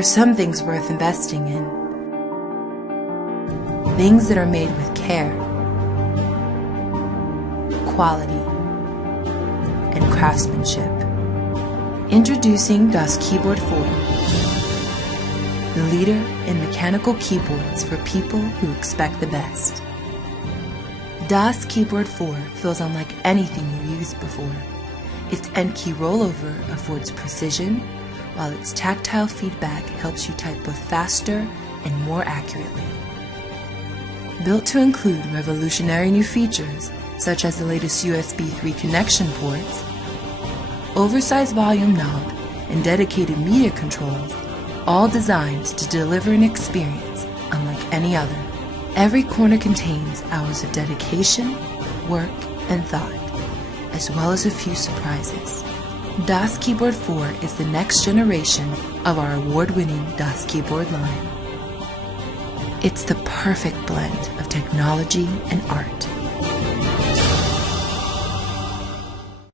are some things worth investing in. Things that are made with care, quality, and craftsmanship. Introducing DOS Keyboard 4, the leader in mechanical keyboards for people who expect the best. DOS Keyboard 4 feels unlike anything you used before. Its end key rollover affords precision, while its tactile feedback helps you type both faster and more accurately. Built to include revolutionary new features, such as the latest USB 3 connection ports, oversized volume knob, and dedicated media controls, all designed to deliver an experience unlike any other. Every corner contains hours of dedication, work, and thought, as well as a few surprises. DOS Keyboard 4 is the next generation of our award-winning DOS keyboard line. It's the perfect blend of technology and art.